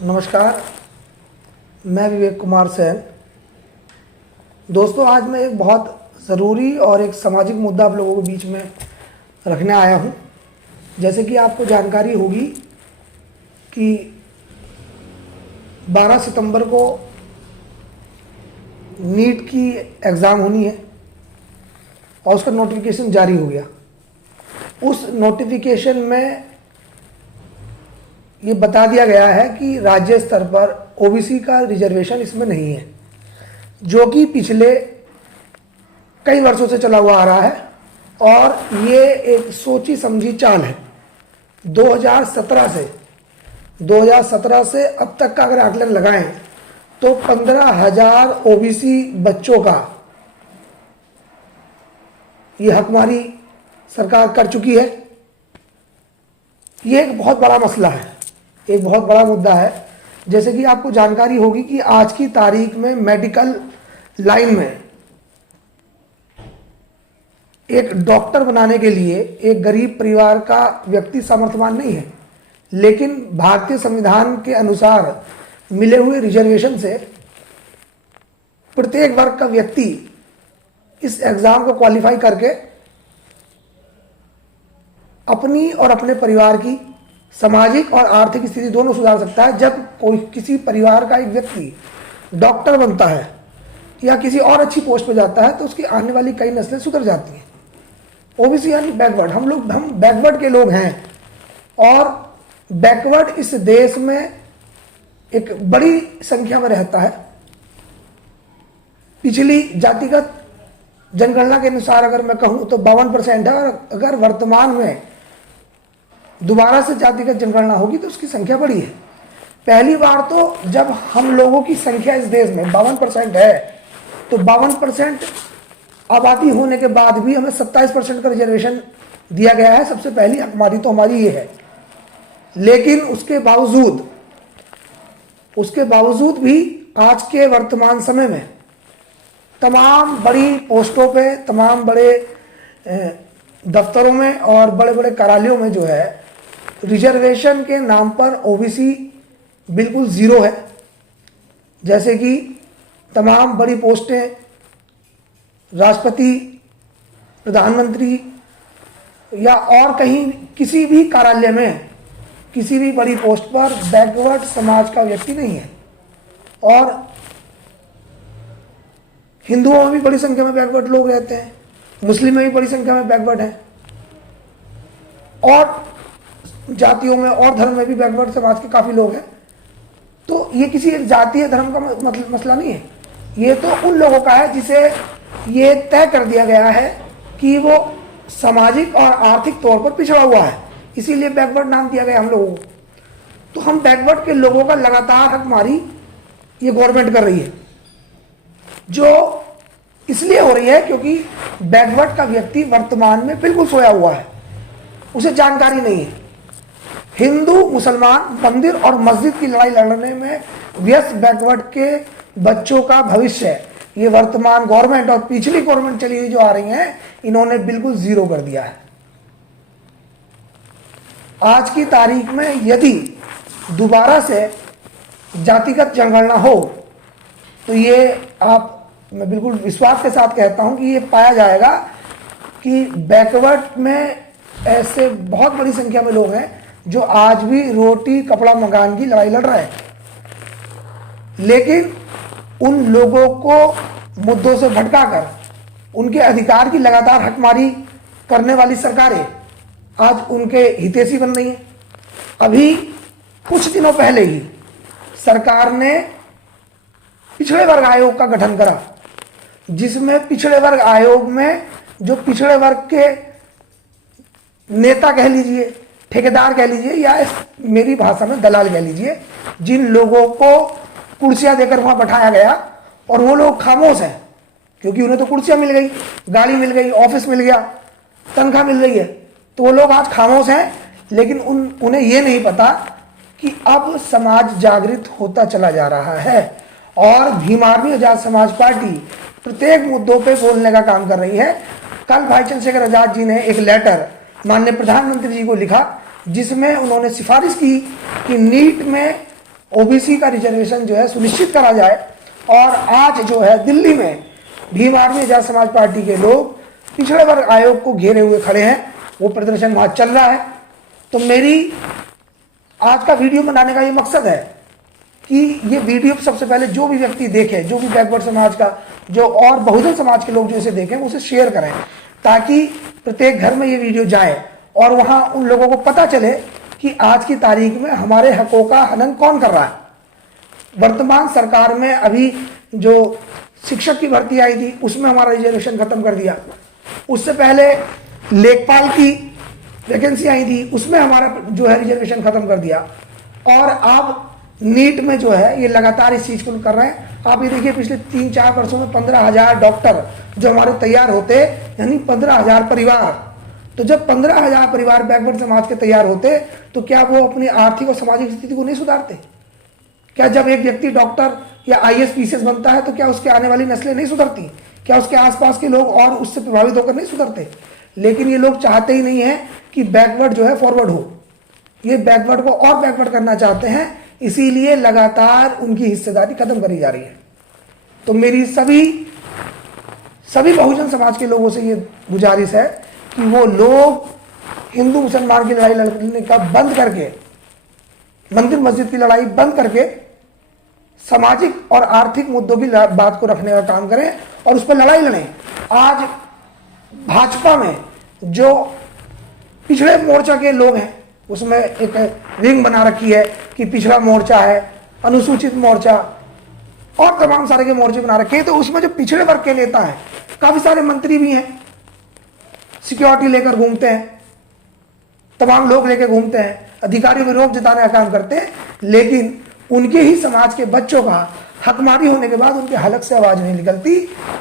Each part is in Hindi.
नमस्कार, मैं विवेक कुमार सेन। दोस्तों, आज मैं एक बहुत ज़रूरी और एक सामाजिक मुद्दा आप लोगों के बीच में रखने आया हूं। जैसे कि आपको जानकारी होगी कि 12 सितंबर को नीट की एग्ज़ाम होनी है और उसका नोटिफिकेशन जारी हो गया। उस नोटिफिकेशन में ये बता दिया गया है कि राज्य स्तर पर ओबीसी का रिजर्वेशन इसमें नहीं है, जो कि पिछले कई वर्षों से चला हुआ आ रहा है और ये एक सोची समझी चाल है। 2017 से अब तक का अगर आकलन लगाएं तो 15,000 ओबीसी बच्चों का ये हकमारी सरकार कर चुकी है। ये एक बहुत बड़ा मसला है, एक बहुत बड़ा मुद्दा है। जैसे कि आपको जानकारी होगी कि आज की तारीख में मेडिकल लाइन में एक डॉक्टर बनाने के लिए एक गरीब परिवार का व्यक्ति सामर्थ्यवान नहीं है, लेकिन भारतीय संविधान के अनुसार मिले हुए रिजर्वेशन से प्रत्येक वर्ग का व्यक्ति इस एग्जाम को क्वालिफाई करके अपनी और अपने परिवार की सामाजिक और आर्थिक स्थिति दोनों सुधार सकता है। जब कोई किसी परिवार का एक व्यक्ति डॉक्टर बनता है या किसी और अच्छी पोस्ट पर जाता है तो उसकी आने वाली कई नस्लें सुधर जाती हैं। ओबीसी यानी बैकवर्ड, हम बैकवर्ड के लोग हैं और बैकवर्ड इस देश में एक बड़ी संख्या में रहता है। पिछली जातिगत जनगणना के अनुसार अगर मैं कहूं तो 52% है और अगर वर्तमान में दोबारा से जातिगत जनगणना होगी तो उसकी संख्या बढ़ी है। पहली बार तो जब हम लोगों की संख्या इस देश में 52% है तो 52% आबादी होने के बाद भी हमें 27% का रिजर्वेशन दिया गया है। सबसे पहली हकमारी तो हमारी ये है। लेकिन उसके बावजूद भी आज के वर्तमान समय में तमाम बड़ी पोस्टों पे, तमाम बड़े दफ्तरों में और बड़े बड़े कार्यालयों में जो है रिजर्वेशन के नाम पर ओबीसी बिल्कुल ज़ीरो है। जैसे कि तमाम बड़ी पोस्टें, राष्ट्रपति, प्रधानमंत्री या और कहीं किसी भी कार्यालय में किसी भी बड़ी पोस्ट पर बैकवर्ड समाज का व्यक्ति नहीं है। और हिंदुओं में भी बड़ी संख्या में बैकवर्ड लोग रहते हैं, मुस्लिम में भी बड़ी संख्या में बैकवर्ड हैं और जातियों में और धर्म में भी बैकवर्ड समाज के काफ़ी लोग हैं। तो ये किसी एक जातीय धर्म का मसला नहीं है, ये तो उन लोगों का है जिसे ये तय कर दिया गया है कि वो सामाजिक और आर्थिक तौर पर पिछड़ा हुआ है, इसीलिए बैकवर्ड नाम दिया गया हम लोगों को। तो हम बैकवर्ड के लोगों का लगातार हकमारी ये गवर्नमेंट कर रही है, जो इसलिए हो रही है क्योंकि बैकवर्ड का व्यक्ति वर्तमान में बिल्कुल सोया हुआ है, उसे जानकारी नहीं है। हिंदू मुसलमान मंदिर और मस्जिद की लड़ाई लड़ने में व्यस्त बैकवर्ड के बच्चों का भविष्य ये वर्तमान गवर्नमेंट और पिछली गवर्नमेंट चली हुई जो आ रही हैं, इन्होंने बिल्कुल जीरो कर दिया है। आज की तारीख में यदि दोबारा से जातिगत जनगणना हो तो मैं बिल्कुल विश्वास के साथ कहता हूं कि ये पाया जाएगा कि बैकवर्ड में ऐसे बहुत बड़ी संख्या में लोग हैं जो आज भी रोटी कपड़ा मकान की लड़ाई लड़ रहे हैं। लेकिन उन लोगों को मुद्दों से भटकाकर उनके अधिकार की लगातार हकमारी करने वाली सरकारें आज उनके हितैषी बन रही हैं। अभी कुछ दिनों पहले ही सरकार ने पिछड़े वर्ग आयोग का गठन करा, जिसमें पिछड़े वर्ग आयोग में जो पिछड़े वर्ग के नेता कह लीजिए, ठेकेदार कह लीजिए या मेरी भाषा में दलाल कह लीजिए, जिन लोगों को कुर्सियां देकर वहां बैठाया गया और वो लोग खामोश हैं क्योंकि उन्हें तो कुर्सियां मिल गई, गाड़ी मिल गई, ऑफिस मिल गया, तनख्वाह मिल रही है, तो वो लोग आज खामोश हैं। लेकिन उन्हें ये नहीं पता कि अब समाज जागृत होता चला जा रहा है और भीम आर्मी आजाद समाज पार्टी प्रत्येक मुद्दों पे बोलने का काम कर रही है। कल भाई चंद्रशेखर आजाद जी ने एक लेटर माननीय प्रधानमंत्री जी को लिखा जिसमें उन्होंने सिफारिश की कि नीट में ओबीसी का रिजर्वेशन जो है सुनिश्चित करा जाए। और आज जो है दिल्ली में भीम आर्मी आजाद समाज पार्टी के लोग पिछड़े वर्ग आयोग को घेरे हुए खड़े हैं, वो प्रदर्शन वहां चल रहा है। तो मेरी आज का वीडियो बनाने का ये मकसद है कि ये वीडियो सबसे पहले जो भी व्यक्ति देखे, जो भी बैकवर्ड समाज का जो और बहुजन समाज के लोग जो इसे देखें उसे शेयर करें, ताकि प्रत्येक घर में ये वीडियो जाए और वहां उन लोगों को पता चले कि आज की तारीख में हमारे हकों का हनन कौन कर रहा है। वर्तमान सरकार में अभी जो शिक्षक की भर्ती आई थी उसमें हमारा रिजर्वेशन खत्म कर दिया, उससे पहले लेखपाल की वैकेंसी आई थी उसमें हमारा जो है रिजर्वेशन खत्म कर दिया, और आप नीट में जो है ये लगातार इस चीज को कर रहे हैं। आप ये देखिए पिछले 3-4 वर्षों में 15,000 डॉक्टर जो हमारे तैयार होते, यानी 15,000 परिवार। तो जब 15,000 परिवार बैकवर्ड समाज के तैयार होते तो क्या वो अपनी आर्थिक और सामाजिक स्थिति को नहीं सुधारते? क्या जब एक व्यक्ति डॉक्टर या IAS PCS बनता है तो क्या उसके आने वाली नस्लें नहीं सुधरती? क्या उसके आसपास के लोग और उससे प्रभावित होकर नहीं सुधरते? लेकिन ये लोग चाहते ही नहीं है कि बैकवर्ड जो है फॉरवर्ड हो, ये बैकवर्ड को और बैकवर्ड करना चाहते हैं, इसीलिए लगातार उनकी हिस्सेदारी खत्म करी जा रही है। तो मेरी सभी बहुजन समाज के लोगों से ये गुजारिश है कि वो लोग हिंदू मुसलमान की लड़ाई लड़ने का बंद करके, मंदिर मस्जिद की लड़ाई बंद करके सामाजिक और आर्थिक मुद्दों की बात को रखने का काम करें और उस पर लड़ाई लड़ें। आज भाजपा में जो पिछड़े मोर्चा के लोग हैं उसमें एक विंग बना रखी है कि पिछड़ा मोर्चा है, अनुसूचित मोर्चा और तमाम सारे के मोर्चे बना रखे हैं। तो उसमें जो पिछड़े वर्ग के नेता हैं, काफी सारे मंत्री भी हैं, सिक्योरिटी लेकर घूमते हैं, तमाम लोग लेकर घूमते हैं, अधिकारियों में रोक जताने का काम करते हैं, लेकिन उनके ही समाज के बच्चों का हकमारी होने के बाद उनके हलक से आवाज नहीं निकलती।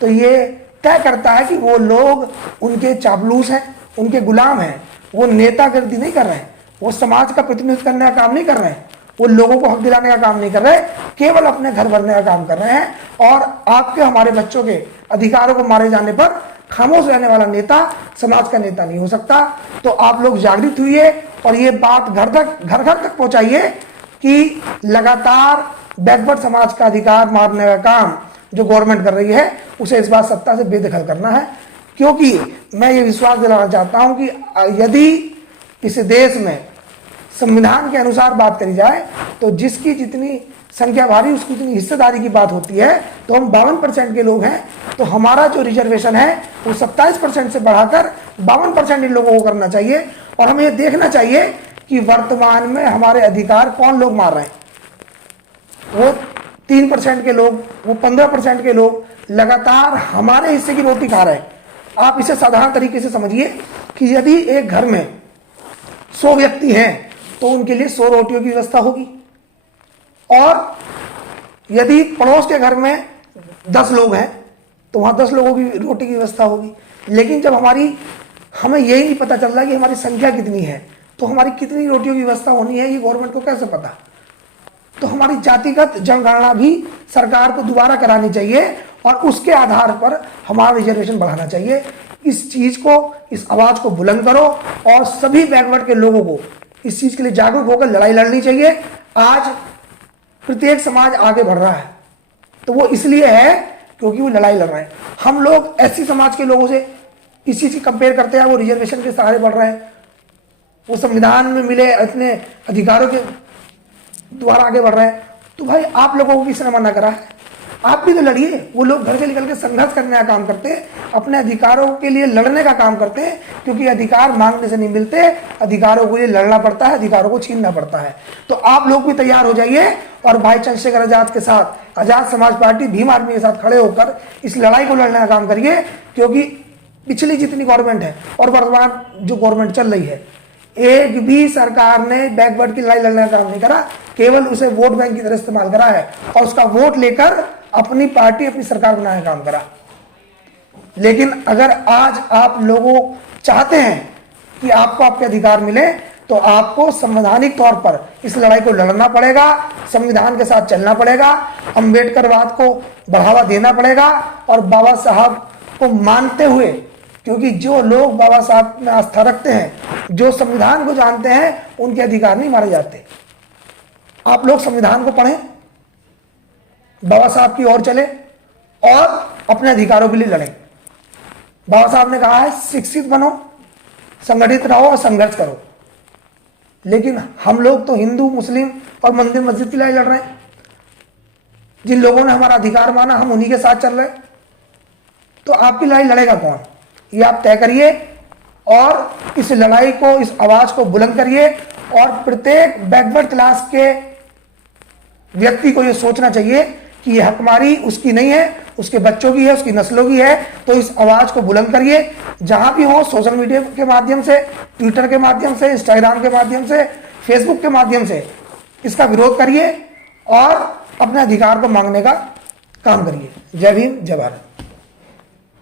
तो ये तय करता है कि वो लोग उनके चापलूस हैं, उनके गुलाम हैं, वो नेतागिरी नहीं कर रहे हैं, वो समाज का प्रतिनिधित्व करने का काम नहीं कर रहे हैं, वो लोगों को हक दिलाने का काम नहीं कर रहे, केवल अपने घर भरने का काम कर रहे हैं। और आपके हमारे बच्चों के अधिकारों को मारे जाने पर खामोश रहने वाला नेता समाज का नेता नहीं हो सकता। तो आप लोग जागृत हुइए और ये बात घर घर तक पहुंचाइए कि लगातार बैकवर्ड समाज का अधिकार मारने का काम जो गवर्नमेंट कर रही है उसे इस बार सत्ता से बेदखल करना है। क्योंकि मैं ये विश्वास दिलाना चाहता हूं कि यदि इस देश में संविधान के अनुसार बात करी जाए तो जिसकी जितनी संख्या भारी उसकी जितनी हिस्सेदारी की बात होती है, तो हम 52% के लोग हैं, तो हमारा जो रिजर्वेशन है वो 27% से बढ़ाकर 52% इन लोगों को करना चाहिए। और हमें ये देखना चाहिए कि वर्तमान में हमारे अधिकार कौन लोग मार रहे हैं। वो 3% के लोग, वो 15% के लोग लगातार हमारे हिस्से की रोटी खा रहे हैं। आप इसे साधारण तरीके से समझिए कि यदि एक घर में 100 व्यक्ति हैं तो उनके लिए 100 रोटियों की व्यवस्था होगी, और यदि पड़ोस के घर में 10 लोग हैं तो वहां 10 लोगों की रोटी की व्यवस्था होगी। लेकिन जब हमें यही नहीं पता चल रहा कि हमारी संख्या कितनी है तो हमारी कितनी रोटियों की व्यवस्था होनी है, ये गवर्नमेंट को कैसे पता? तो हमारी जातिगत जनगणना भी सरकार को दोबारा करानी चाहिए और उसके आधार पर हमारा रिजर्वेशन बढ़ाना चाहिए। इस चीज को, इस आवाज को बुलंद करो और सभी बैकवर्ड के लोगों को इस चीज के लिए जागरूक होकर लड़ाई लड़नी चाहिए। आज प्रत्येक समाज आगे बढ़ रहा है तो वो इसलिए है क्योंकि वो लड़ाई लड़ रहे हैं। हम लोग SC समाज के लोगों से इस चीज की कंपेयर करते हैं, वो रिजर्वेशन के सहारे बढ़ रहे हैं, वो संविधान में मिले इतने अधिकारों के द्वारा आगे बढ़ रहे हैं। तो भाई आप लोगों को किसने मना करा है? आप भी तो लड़िए। वो लोग घर से निकल के संघर्ष करने का काम करते हैं, अपने अधिकारों के लिए लड़ने का काम करते हैं, क्योंकि अधिकार मांगने से नहीं मिलते, अधिकारों के लिए लड़ना पड़ता है, अधिकारों को छीनना पड़ता है। तो आप लोग भी तैयार हो जाइए और भाई चंद्रशेखर आजाद के साथ, आजाद समाज पार्टी भीम आर्मी के साथ खड़े होकर इस लड़ाई को लड़ने का काम करिए। क्योंकि पिछली जितनी गवर्नमेंट है और वर्तमान जो गवर्नमेंट चल रही है, एक भी सरकार ने बैकवर्ड की लड़ाई लड़ने का काम नहीं करा, केवल उसे वोट बैंक की तरह इस्तेमाल करा है और उसका वोट लेकर अपनी पार्टी, अपनी सरकार बनाने का काम करा। लेकिन अगर आज आप लोगों चाहते हैं कि आपको आपके अधिकार मिले तो आपको संवैधानिक तौर पर इस लड़ाई को लड़ना पड़ेगा, संविधान के साथ चलना पड़ेगा, अम्बेडकरवाद को बढ़ावा देना पड़ेगा और बाबा साहब को मानते हुए, क्योंकि जो लोग बाबा साहब में आस्था रखते हैं, जो संविधान को जानते हैं, उनके अधिकार नहीं मारे जाते। आप लोग संविधान को पढ़ें, बाबा साहब की ओर चले और अपने अधिकारों के लिए लड़ें। बाबा साहब ने कहा है शिक्षित बनो, संगठित रहो और संघर्ष करो। लेकिन हम लोग तो हिंदू, मुस्लिम और मंदिर मस्जिद की लड़ाई लड़ रहे हैं। जिन लोगों ने हमारा अधिकार माना, हम उन्हीं के साथ चल रहे हैं। तो आपकी लड़ाई लड़ेगा कौन, ये आप तय करिए और इस लड़ाई को, इस आवाज को बुलंद करिए। और प्रत्येक बैकवर्ड क्लास के व्यक्ति को यह सोचना चाहिए कि यह हकमारी उसकी नहीं है, उसके बच्चों की है, उसकी नस्लों की है। तो इस आवाज को बुलंद करिए, जहां भी हो, सोशल मीडिया के माध्यम से, ट्विटर के माध्यम से, इंस्टाग्राम के माध्यम से, फेसबुक के माध्यम से इसका विरोध करिए और अपने अधिकार को मांगने का काम करिए। जय भीम, जय भारत।